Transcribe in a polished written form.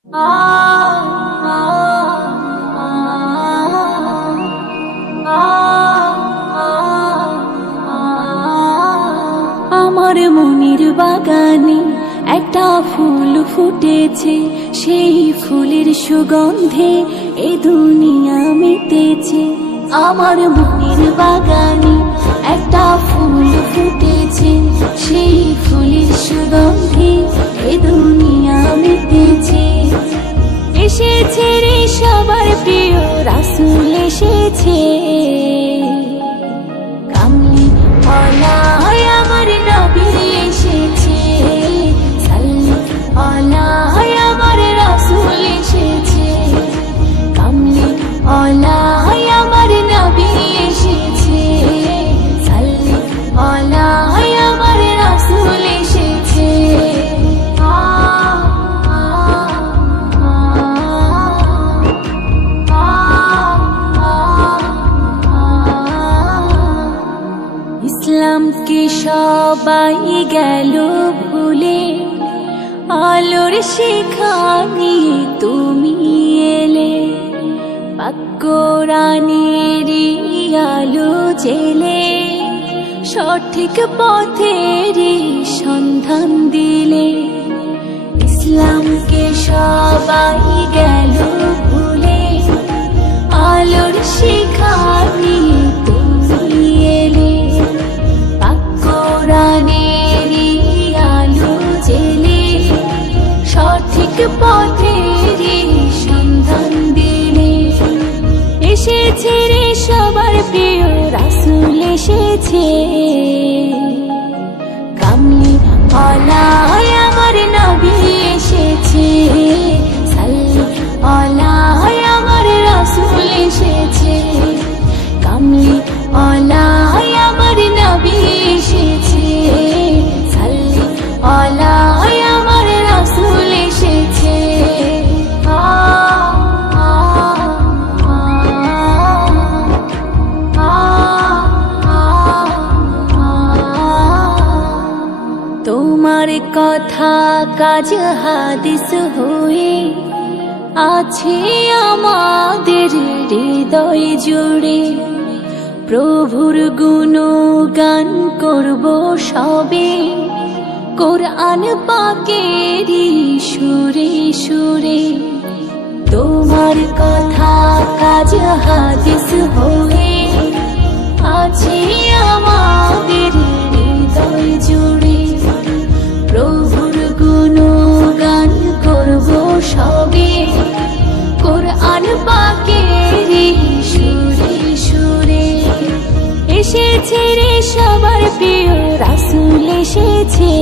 আমার মনের বাগানে একটা ফুল ফুটেছে, সেই ফুলের সুগন্ধে এ দুনিয়া মেতেছে। আমার মনের বাগানে একটা ফুল ফুটেছে, সেই ফুলের সুগন্ধে এ দুনিয়া মেতেছে। এসেছে রে সবার প্রিয় রাসূল এসেছে, কামলি ওয়ালা আমার নবী এসেছে, সাল্লি আলা আমার রাসূল এসেছে, কামলি ওয়ালা আমার নবী এসেছে, সাল্লি আলা আমার রাসূল এসেছে। ইসলামকে সবাই গেল ভুলে, আলোর শিখা নিয়ে তুমি এলে, পাক কোরআনেরই আলো জেলে, সঠিক পথেরই সন্ধান দিলে। ইসলামকে সবাই গেল ভুলে, আলোর শিখা নিয়ে তুমি এলে, পাক কোরআনেরই আলো জেলে, সঠিক পথেরই সন্ধান দিলে। এসেছে রে সবার প্রিয় রাসূল এসেছে, কামলি ওয়ালা আমার নবী এসেছে, সাল্লি আলা আমার রাসূল এসেছে, কামলি ওয়ালা আমার নবী এসেছে, সাল্লি আলা আমার রাসূল এসেছে। তোমার কথা কাজ হাদিস হয়ে আছে আমাদের হৃদয় জুড়ে, প্রভুর গুণগান করব সবে, কোরআন পাকেরই সুরে সুরে। তোমার কথা কাজ হাদিস হয়ে আছে আমাদের হৃদয় জুড়ে, প্রভুর গুণগান করব সবে, কোরআন পাকেরই সুরে সুরে। এসেছে রে সবার প্রিয় রাসূল এসেছে।